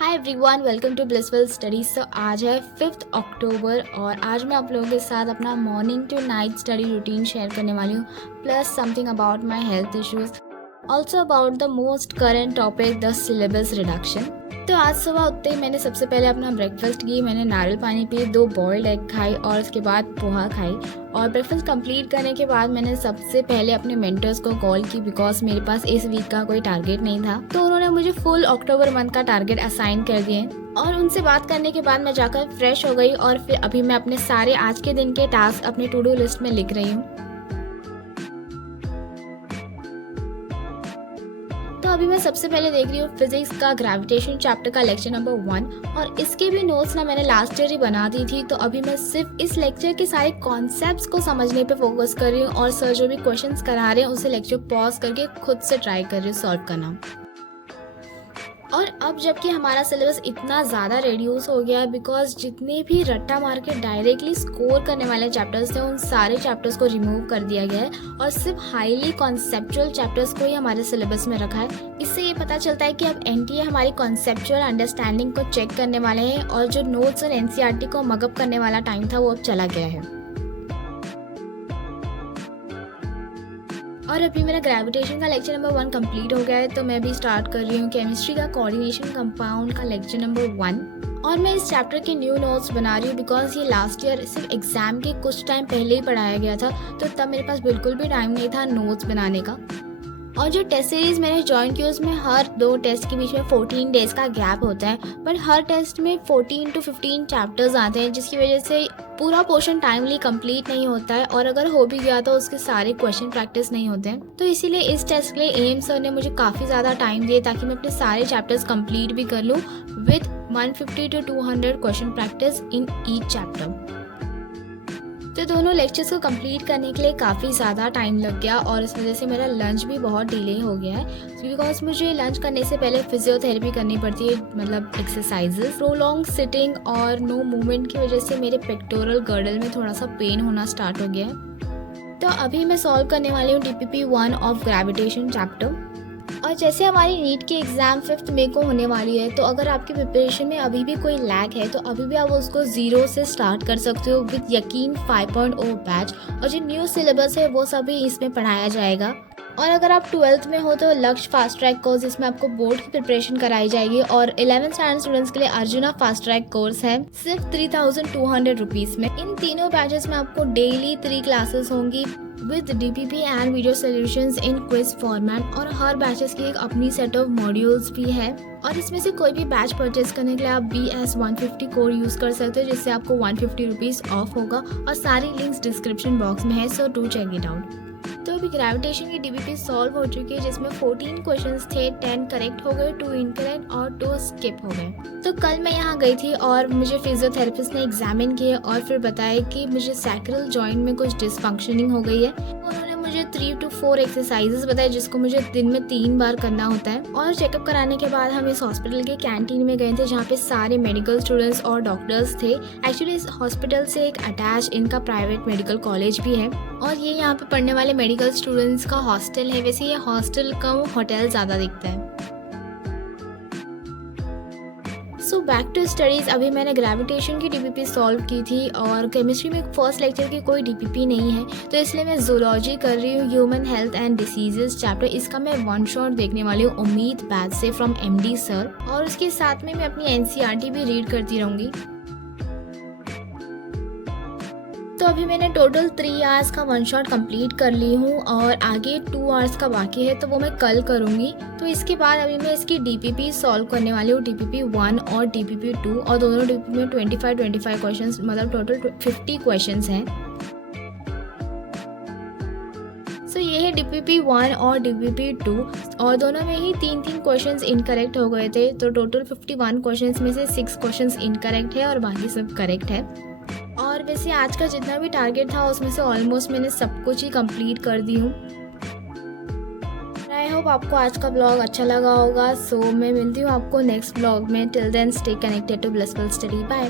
Hi everyone, welcome to blissful studies. So आज है 5 अक्टूबर और आज मैं आप लोगों के साथ अपना morning to night study routine share करने वाली हूँ, plus something about my health issues, also about the most current topic the syllabus reduction. तो आज सुबह उठते ही मैंने सबसे पहले अपना ब्रेकफास्ट की। मैंने नारियल पानी पी, 2 बॉइल्ड एग खाई और उसके बाद पोहा खाई। और ब्रेकफास्ट कंप्लीट करने के बाद मैंने सबसे पहले अपने मेंटर्स को कॉल की, बिकॉज मेरे पास इस वीक का कोई टारगेट नहीं था। तो उन्होंने मुझे फुल अक्टूबर मंथ का टारगेट असाइन कर दिए और उनसे बात करने के बाद मैं जाकर फ्रेश हो गई और फिर अभी मैं अपने सारे आज के दिन के टास्क अपने टू डू लिस्ट में लिख रही हूँ। तो अभी मैं सबसे पहले देख रही हूँ फिजिक्स का ग्रेविटेशन चैप्टर का लेक्चर नंबर 1 और इसके भी नोट्स ना मैंने लास्ट ईयर ही बना दी थी। तो अभी मैं सिर्फ इस लेक्चर के सारे कॉन्सेप्ट्स को समझने पे फोकस कर रही हूँ और सर जो भी क्वेश्चंस करा रहे हैं उसे लेक्चर पॉज करके खुद से ट्राई कर रही हूँ सॉल्व करना। और अब जबकि हमारा सिलेबस इतना ज़्यादा रिड्यूस हो गया है, बिकॉज जितने भी रट्टा मार के डायरेक्टली स्कोर करने वाले चैप्टर्स थे उन सारे चैप्टर्स को रिमूव कर दिया गया है और सिर्फ हाईली कॉन्सेप्चुअल चैप्टर्स को ही हमारे सिलेबस में रखा है। इससे ये पता चलता है कि अब एनटीए हमारी कॉन्सेप्चुअल अंडरस्टैंडिंग को चेक करने वाले हैं और जो नोट्स और एनसीईआरटी को मगअप करने वाला टाइम था वो अब चला गया है। और अभी मेरा ग्रेविटेशन का लेक्चर नंबर 1 कंप्लीट हो गया है, तो मैं भी स्टार्ट कर रही हूँ केमिस्ट्री का कोऑर्डिनेशन कंपाउंड का लेक्चर नंबर 1। और मैं इस चैप्टर के न्यू नोट्स बना रही हूँ बिकॉज ये लास्ट ईयर सिर्फ एग्जाम के कुछ टाइम पहले ही पढ़ाया गया था, तो तब मेरे पास बिल्कुल भी टाइम नहीं था नोट्स बनाने का। और जो टेस्ट सीरीज मैंने ज्वाइन की उसमें हर 2 टेस्ट के बीच में 14 डेज का गैप होता है, बट हर टेस्ट में 14 to 15 चैप्टर्स आते हैं, जिसकी वजह से पूरा पोर्शन टाइमली कंप्लीट नहीं होता है और अगर हो भी गया तो उसके सारे क्वेश्चन प्रैक्टिस नहीं होते हैं। तो इसीलिए इस टेस्ट के लिए एम सर ने मुझे काफ़ी ज़्यादा टाइम दिया ताकि मैं अपने सारे चैप्टर्स कंप्लीट भी कर लूँ with 150 to 200 question practice in each chapter. तो दोनों लेक्चर्स को कंप्लीट करने के लिए काफ़ी ज़्यादा टाइम लग गया और इस वजह से मेरा लंच भी बहुत डिले हो गया है, बिकॉज मुझे लंच करने से पहले फिजियोथेरेपी करनी पड़ती है, मतलब एक्सरसाइजेस। प्रोलॉन्ग सिटिंग और नो मूवमेंट की वजह से मेरे पेक्टोरल गर्डल में थोड़ा सा पेन होना स्टार्ट हो गया है। तो अभी मैं सॉल्व करने वाली हूँ DPP 1 ऑफ ग्रेविटेशन चैप्टर। और जैसे हमारी नीट की एग्ज़ाम 5 मई को होने वाली है, तो अगर आपकी प्रिपरेशन में अभी भी कोई लैग है तो अभी भी आप उसको 0 से स्टार्ट कर सकते हो विद यकीन 5.0 बैच। और जो न्यू सिलेबस है वो सभी इसमें पढ़ाया जाएगा। और अगर आप 12th में हो तो लक्ष्य फास्ट ट्रैक कोर्स, जिसमें आपको बोर्ड की प्रिपरेशन कराई जाएगी, और 11th स्टैंडर्ड स्टूडेंट्स के लिए अर्जुना फास्ट ट्रैक कोर्स है सिर्फ 3200 रुपीज़ में। इन तीनों बैचेस में आपको डेली 3 क्लासेस होंगी with DPP and video solutions in quiz format, और हर बैचेस की एक अपनी सेट ऑफ मॉड्यूल्स भी है। और इसमें से कोई भी बैच परचेज करने के लिए आप BS 150 कोड यूज़ कर सकते हो, जिससे आपको 150 रुपीज़ ऑफ होगा और सारी लिंक्स डिस्क्रिप्शन बॉक्स में है, so do check it out. तो अभी ग्रेविटेशन की DPP सॉल्व हो चुकी है, जिसमें 14 क्वेश्चंस थे, 10 करेक्ट हो गए, 2 इनकरेक्ट और 2 स्किप हो गए। तो कल मैं यहाँ गई थी और मुझे फिजियोथेरेपिस्ट ने एग्जामिन किए और फिर बताया कि मुझे सैक्रल जॉइंट में कुछ डिसफंक्शनिंग हो गई है। उन्होंने मुझे 3 to 4 एक्सरसाइजेस बताए जिसको मुझे दिन में 3 बार करना होता है। और चेकअप कराने के बाद हम इस हॉस्पिटल के कैंटीन में गए थे, जहाँ पे सारे मेडिकल स्टूडेंट्स और डॉक्टर्स थे। एक्चुअली इस हॉस्पिटल से एक अटैच इनका प्राइवेट मेडिकल कॉलेज भी है और ये यहाँ पे पढ़ने वाले मेडिकल स्टूडेंट्स का हॉस्टल है। वैसे ये हॉस्टल कम होटल ज़्यादा दिखता है। So back to studies. अभी मैंने ग्रेविटेशन की DPP सॉल्व की थी और केमिस्ट्री में फर्स्ट लेक्चर की कोई DPP नहीं है, तो इसलिए मैं जूलॉजी कर रही हूँ, human health and diseases chapter. इसका मैं 1 शॉट देखने वाली हूँ उम्मीद बैच से फ्रॉम MD सर, और उसके साथ में मैं अपनी NCERT भी रीड करती रहूँगी। तो अभी मैंने टोटल 3 आवर्स का 1 शॉट कंप्लीट कर ली हूँ और आगे 2 आवर्स का बाकी है, तो वो मैं कल करूँगी। तो इसके बाद अभी मैं इसकी DPP सॉल्व करने वाली हूँ, DPP 1 और DPP 2, और दोनों DPP में 25 क्वेश्चंस, मतलब टोटल 50 क्वेश्चंस हैं। सो ये है DPP 1 और DPP 2, और दोनों में ही 3 क्वेश्चंस इनकरेक्ट हो गए थे, तो टोटल 51 क्वेश्चंस में से 6 क्वेश्चंस इनकरेक्ट है और बाकी सब करेक्ट है। और वैसे आज का जितना भी टारगेट था उसमें से ऑलमोस्ट मैंने सब कुछ ही कंप्लीट कर दी हूँ। आई होप आपको आज का ब्लॉग अच्छा लगा होगा। सो मैं मिलती हूँ आपको नेक्स्ट ब्लॉग में। Till then stay connected to blissful study. Bye.